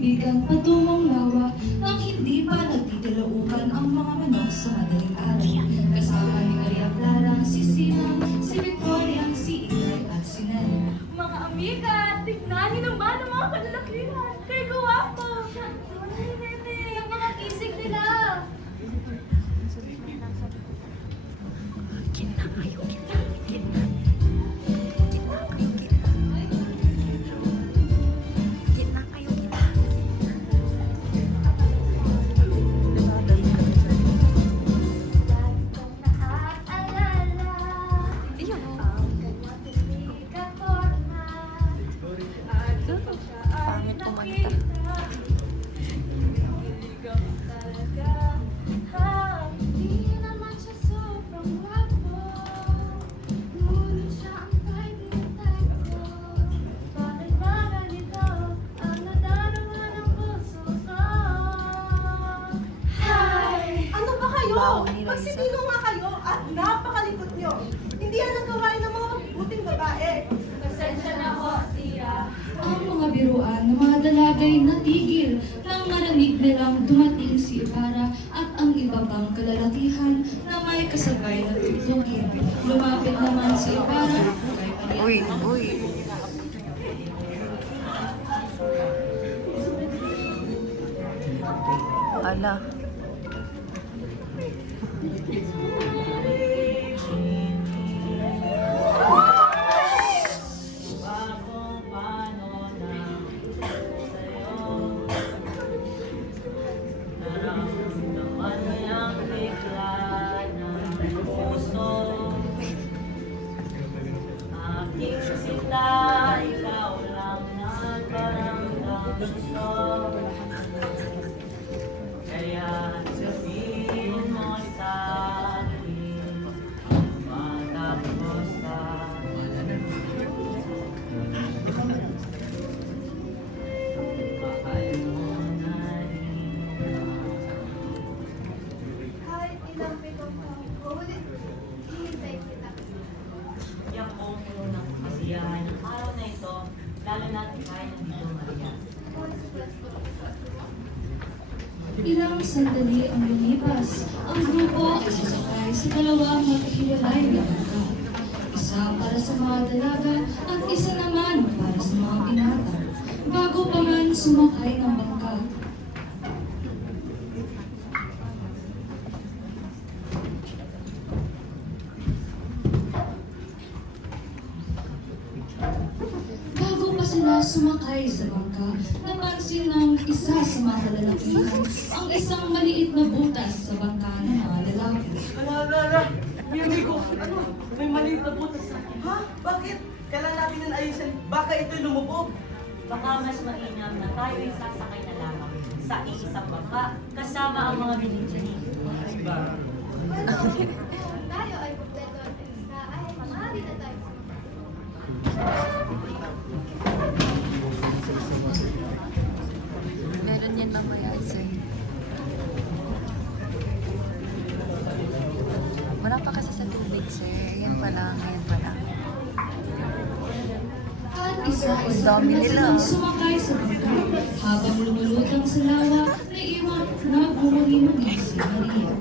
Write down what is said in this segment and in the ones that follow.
kaibigan patungong lawa nang hindi pa nagtitilaukan ang mga manok sa madaling araw. Kasama ni Maria Clara, si Sinang, si Victoria, si Inay at si Nel. Mga amiga, tignan niyo naman ang mga kalalakihan. Kay guwapo. Ay, nene, ang mga kisig nila. Kita kayo, kita. Kita. Kita kayo, kita. Ayun. Pangit kumanta. Ano ba kayo? Bawo ni Raisa. Magsipilo nga kayo at napakalikot nyo. Hindi yan ang gawain ng mga buting babae. Pasensya na ho, tiya. Ang mga biruan ng mga dalagay natigil nang narinig nilang dumating si Ibarra at ang iba pang kalalakihan na may kasabay na tutugin. Lumapit naman si Ibarra kay Maria. Uy, uy. Ala. Ikaw lang nagparamdam gusto. Kaya sabihin mo sa akin, matapos na. Mahal mo na rin. Kahit ilang pitong taon ko, ulit hihintay kita. Tiyak ko puno ng kasiyahan ng araw na ito, lalo na't kaya ng Dito Maria. Ilang sandali ang lumipas, ang grupo ay sasakay sa dalawang maghiwalay na bangka. Isa para sa mga dalaga at isa naman para sa mga binata. Bago pa man sumakay ng bangka, bago pa sila sumakay sa bangka, napansin ng isa sa mga lalakihan ang isang maliit na butas sa bangka ng mga lalaki. Ala, hindi ko. Ano? May maliit na butas sa akin. Ha? Bakit? Kailan natin na ayusin? Baka ito'y lumubog. Baka mas mainam na tayo'y sasakay na lamang sa iisang bangka kasama ang mga binibini. Bueno, kung tayo ay kumpleto at isa, ay mamali na tayo sa mga. Meron yan mamaya, sir. Wala pa kasi sa tubig, sir. Yan pala, ngayon pala. At isa-isa Dami na nila. silang sumakay sa bangka habang lumulutang sa lawa na iwan na bumuli si Maria.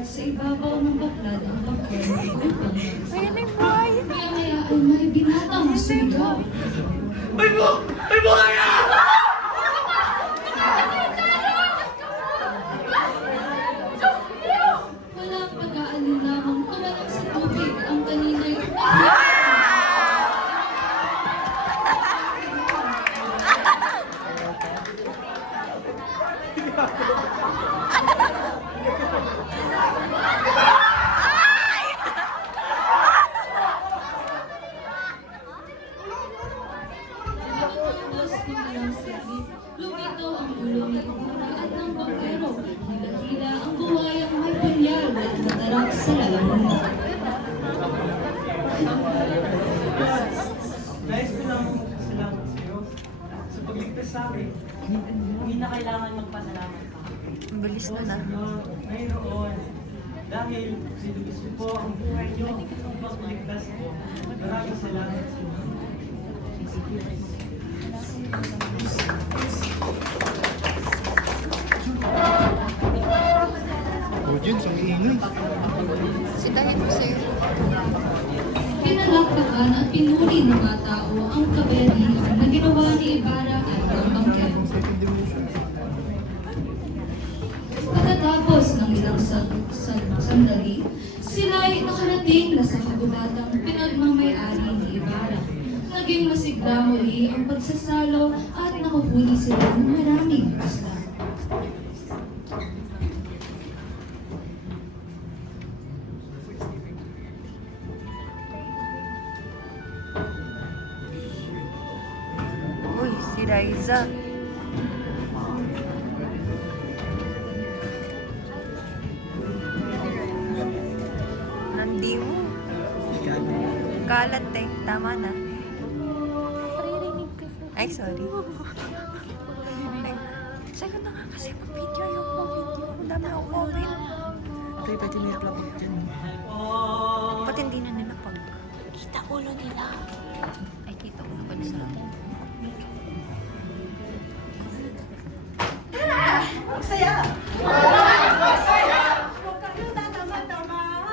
umakyat sa ibabaw ng baklad ang bangkero upang Ayan ay buhay. maya-maya ay may binatang sumigaw. May buhaya! Walang pag-aalinlamang tumalon sa tubig ang kanina'y Tapos ng ilang saglit, lumitaw ang ulo ni Ibarra at ng bangkero. Hila-hila ang buhayang may punyal at natarak sa lalamunan. Nais ko lang salamat sa iyo sa pagligtas sa akin. Hindi na kailangan magpasalamat pa. Ang bilis na na. Señor, mayroon. Dahil sinubos ko po ang buhay niyo upang ligtas ko. Maraming salamat sa inyo. Sitahin mo sa'yo. Pinalakpakan at pinuri ng mga tao ang kaberihan na ginawa ni Ibarra at ng bangkero. Pagkatapos ng ilang sandali, sila ay nakarating na sa kabulatang pinagmamayari ni Ibarra. Naging masigla muli ang pagsasalo at nakuhuli sila ng maraming isda. Uy, si Raiza. Nandi mo. Kalat eh. Tama na. Ay, sorry. Ay, sa'yo na nga kasi mag-video yung video. Ang dami akong comment. Ito, pwede may upload dyan. Ba't hindi na nila pag... Kita ulo nila. Ay, kita ulo ko sa akin. Ang saya! Huwag kayong tatamad-tamad.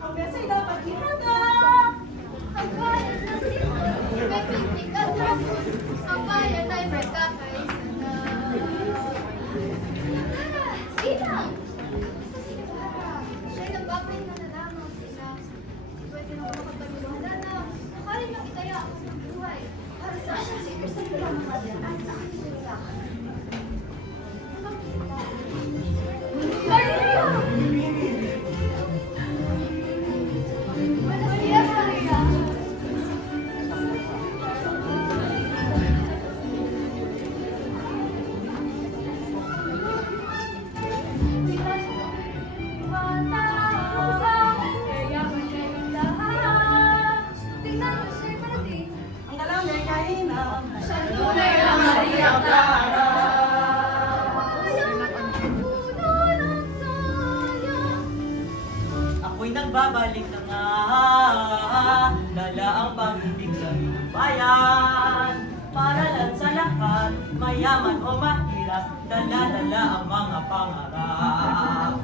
Ang mesa'y dapat ihanda. Ang bayan na sila, may picnic at hapon. Ang bayan ay magkakaisa na. Silang! Isa si Ibarra. Siya'y nagbabay na lamang sila. Pwede na makapaniwala na akala niyang itaya ako ng buhay para sa akin sa ilang mga daan sa aking sila. Maria! Buenos días, Maria. Tingnan mo siya'y parating. Ang alam niya kain na. Siya tunay na Maria Clara. Ayaw ng puno ng sayang. Ako'y nagbabalik na nga, dala ang pag-ibig sa iyong bayan. Para lang sa lahat, mayaman o mahirap, dala-dala ang mga pangarap.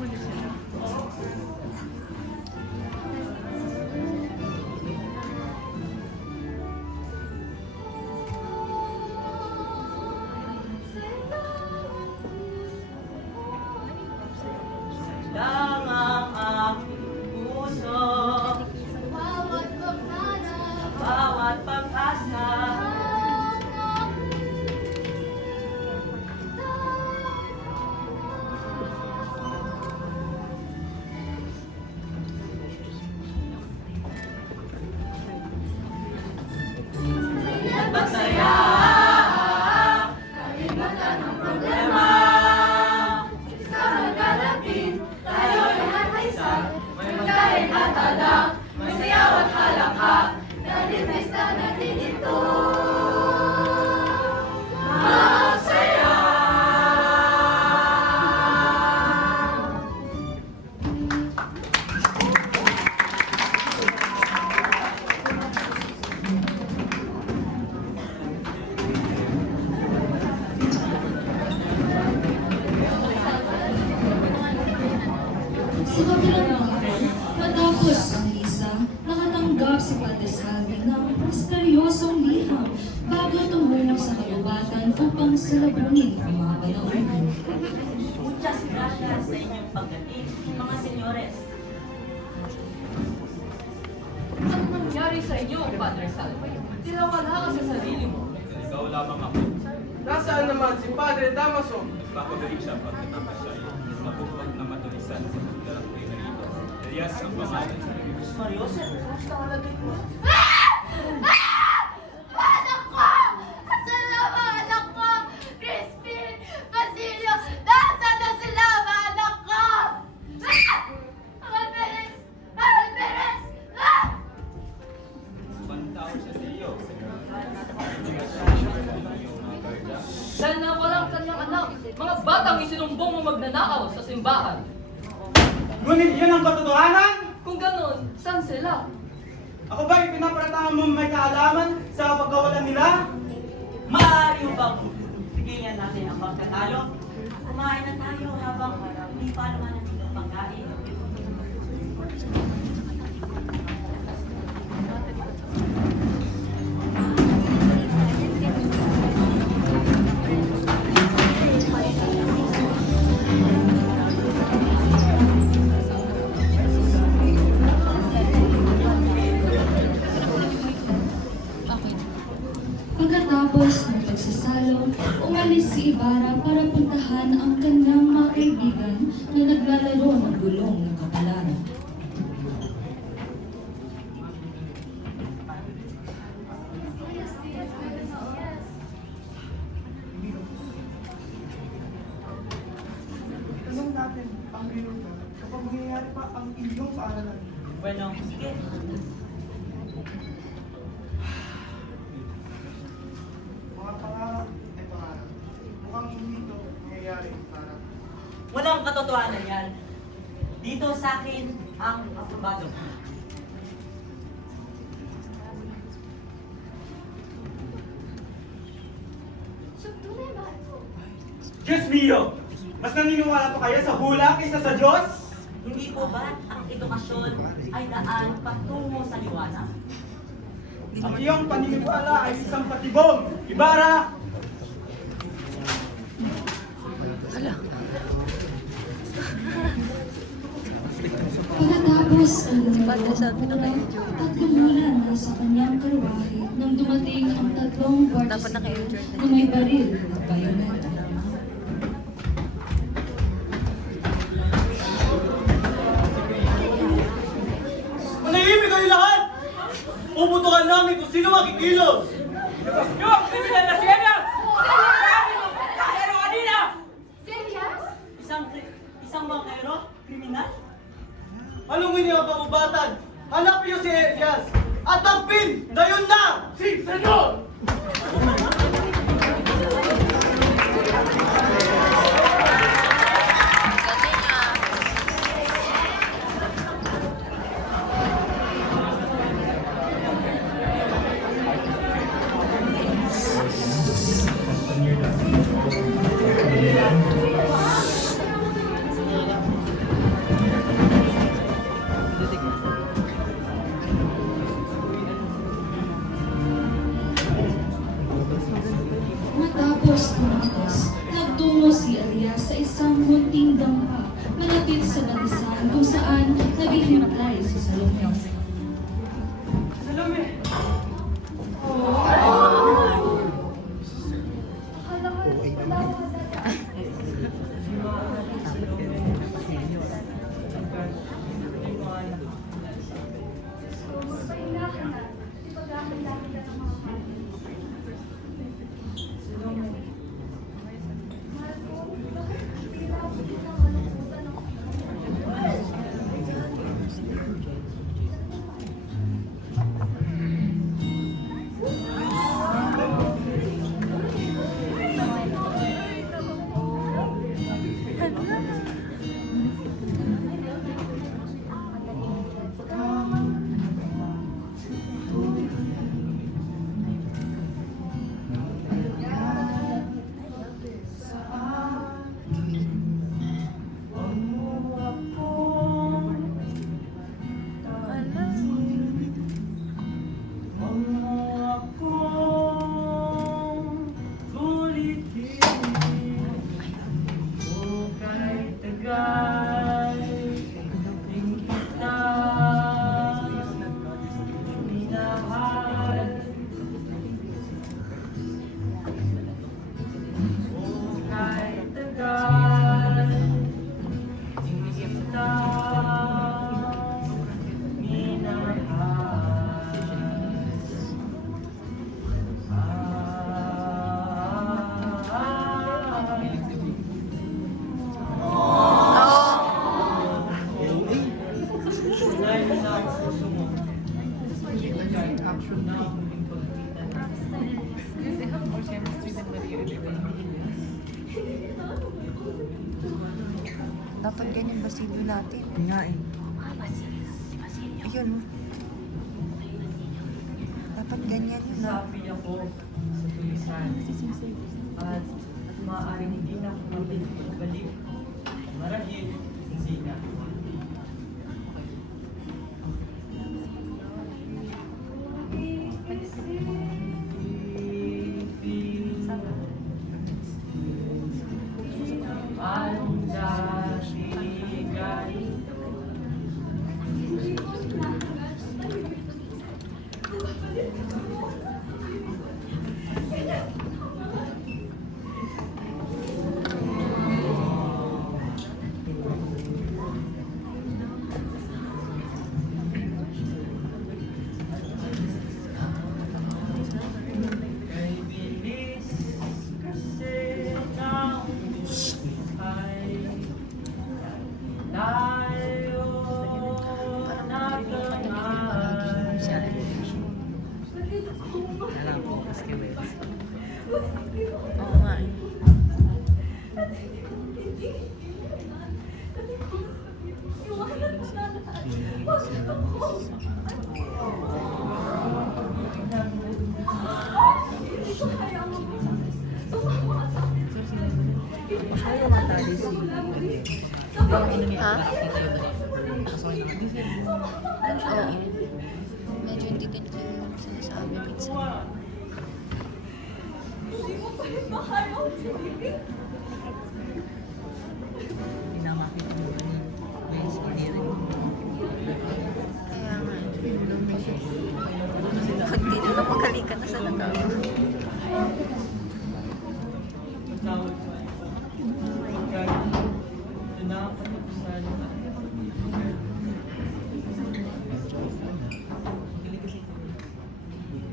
Lang ang aking puso, Bawat pagdadaan. bawat pag-asa. sa labunin ang mga panahon. Muchas gracias sa inyong pagdating, mga senyores. Ano nangyari sa inyo, Padre Salvo? Tinawala ka sa sarili mo. Ikaw lamang ako. Nasaan naman si Padre Damaso? Nagpapagaling siya pagkatapos siya ay mabukod na matulisan sa pagdalang ko na rito. Elias ang pangalan. Mariose, kumusta ka lagay mo? Anak ko! Asan na mga anak ko? Crispin! Basilio! Nasaan na sila mga anak ko? Uncle Perez! Uncle Perez! Pantao siya sa iyo. Dahil na walang kanyang anak, mga batang isinumbong mo magnanakaw sa simbahan. Ngunit yun ang katotohanan? Kung ganon, saan sila? Ako ba'y pinaparantangan mo may kaalaman sa pagkawalan nila? Maaari mo bang bigyan natin ang pagkatalo? Kumain na tayo habang hindi pa naman natin ang pagkain. Pagkatapos ng pagsasalo, umalis si Ibarra para puntahan ang kanyang mga kaibigan na naglalaro ng gulong ng kapalaran. Tanong natin ang minuto kapag mangyayari pa ang inyong paaralan. Bueno, sige. Mga pangarap ay pangarap. Mukhang hindi ito mangyayari para. Walang katotohanan yan. Dito sa akin ang aprobado. So, tunay ba ito? Diyos mio! Mas naniniwala pa kayo sa hula kaysa sa Diyos? Hindi po ba ang edukasyon ay daan patungo sa liwanag? Ang iyong paniniwala ay isang patibong. Ibarra! Pagkatapos ang lumulong at lumulan na sa kanyang karwahe nang dumating ang tatlong participant na may baril at bayoneta. Manahimik kayo lahat! Puputukan namin kung sino makikilos! Labas nyo ang kriminal na siyas! Pero kanina! Serious? Isang bangkero? Kriminal? Anong iniyapagubatan? Hanapin niyo si Elias at tampin! Ngayon na! Si Senyor! Matapos tumakas, nagtungo si Elias sa isang munting dampa malapit sa batisan kung saan naghihintay si Salome. Salome! Akala ko, wala ko kadala. So, magpahinga ka na. Di ba gagawin kita ng mga kami? Mahal ko, bakit pinapagod ang kalungkutan ng Dapat ganyan basilyo natin. Nga eh. Ayun. Dapat ganyan yun ah. Sabi ako sa tulisan at maaaring hindi na ako magbalik. Marahil, hindi na. Anong dati ganito? Kay bilis kasi ng buhay, tayo naglangan. Alam ko, maski Wes. Oo nga eh. Ayaw matali si Ha? Oo. Medyo hindi din ko yung sinasabi minsan. Pinamakit mo ba ni Wes Iniri? Kaya nga. Pag di na magaling ka na sa natawa. Tawag ko ay kahit pinapatapusan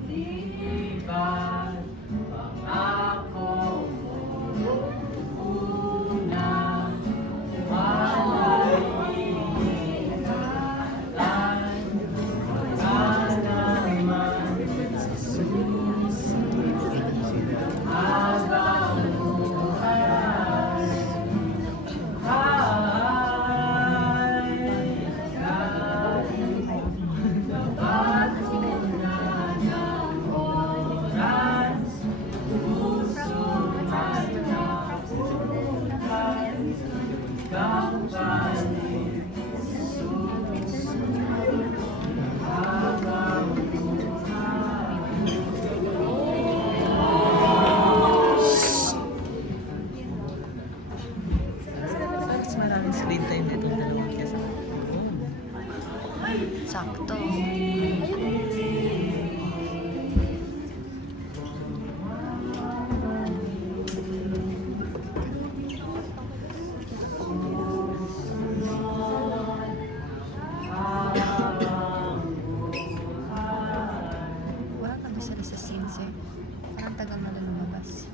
di ba pangako mo una walay ingatan naman habang buhay Mas maraming screen time nitong dalawang kesa. Sakto. Wala ka ba sila sa scenes eh? Parang tagal na lang lumabas.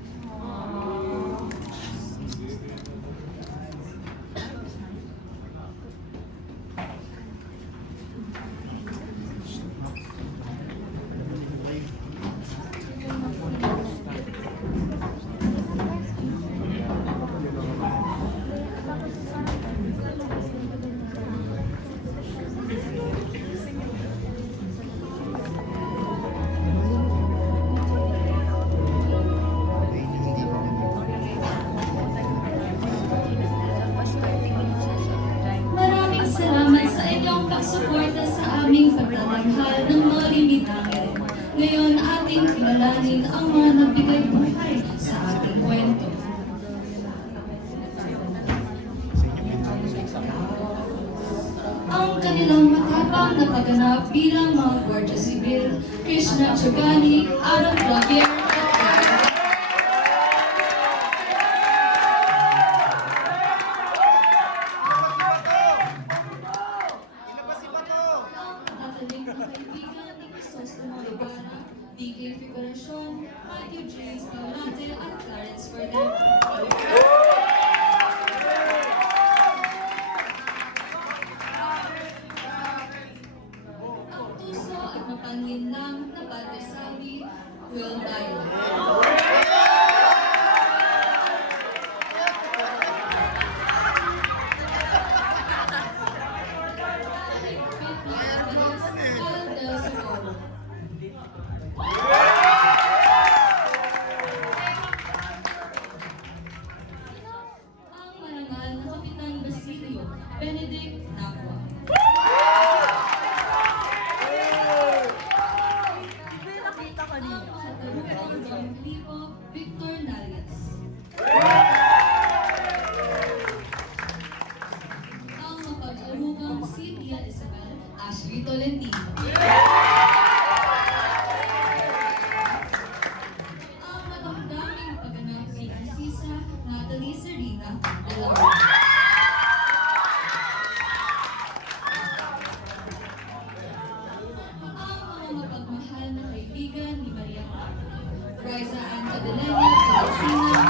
Maraming salamat sa inyong pagsuporta sa aming pagtatanghal ng mga limitangin. Ngayon ating kilalanin ang mga nagbigay buhay sa ating kwento. Ang kanilang matapang na pagganap bilang mga Guardia Civil, Krishna Chogani, Adam Clavier, at tataling ng kaibigan ni Crisostomo Ibarra, DK Figuracion, Matthew James Paulate at Clarence Ferdinand. Ang tuso at mapanlinlang na Padre Salvi will die Benedict Nacua. Ang makatarungang Don Filipo Victor Nalias. Ang mapag-arugang Cynthia Isabel Ashley Tolentino. Ang madamdaming pagganap kay Narcisa Natalie Serena Delaro. Ang mga mapagmahal na kaibigan ni Maria Clara, Riza Ann Adelena Calcina,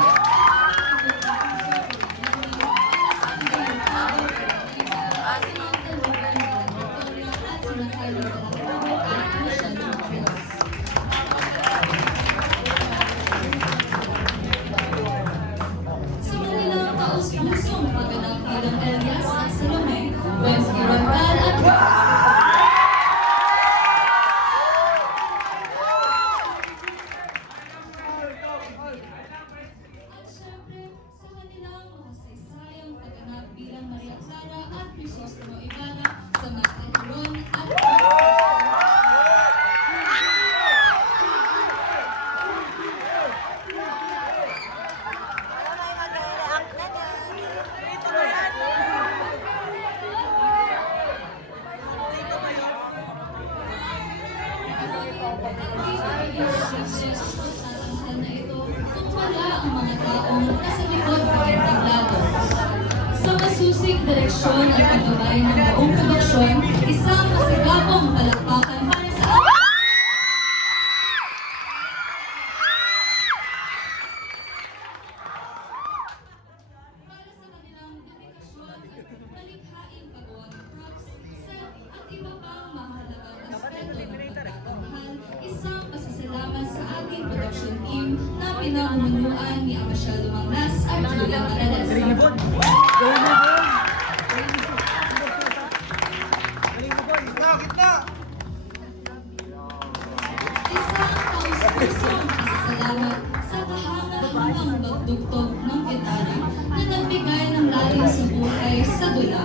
sa kanilang taus-pusong pagganap bilang Elias at Salome, Wensky Roncal at At syempre, sa kanilang makasaysayang pagganap bilang Maria Clara at Crisostomo Ibarra sa Matahiron at Hindi magiging success ang tatanghal na ito kung wala ang mga taong nasa likod ng entablado. Sa masusing direksyon at pagabay ng buong produksyon, isang masigabong palakpakan para sa kanilang dedikasyon at malikhaing paggawa ng props, set at iba pang mahalagang aspeto ng pagtatanghal, isang pasasalamat sa ating production team na pinamumunuan ni Amasiel Lumanglas at Julia Morales. Isang taus-pusong pasasalamat sa kahanga-hangang pagdugtog ng gitara na nagbigay ng lalim sa buhay sa dula,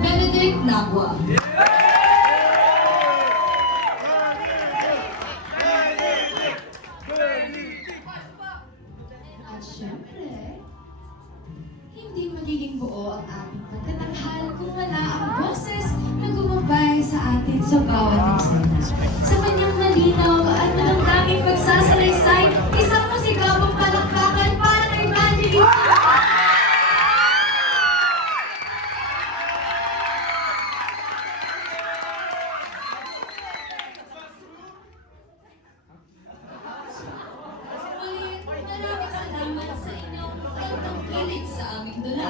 Benedict Nacua. At syempre, hindi magiging buo ang ating pagtatanghal kung wala ang boses na gumabay sa atin sa bawat eksena. Sa kanyang malinaw at malamdaming pagsasalaysay, isang masigabong palakpakan para kay Evangelista. Muli, maraming salamat sa inyong pagtangkilik sa aming dula.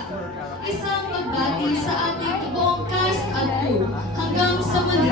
Isang pagbati sa ating buong cast at crew. Hanggang sa muli.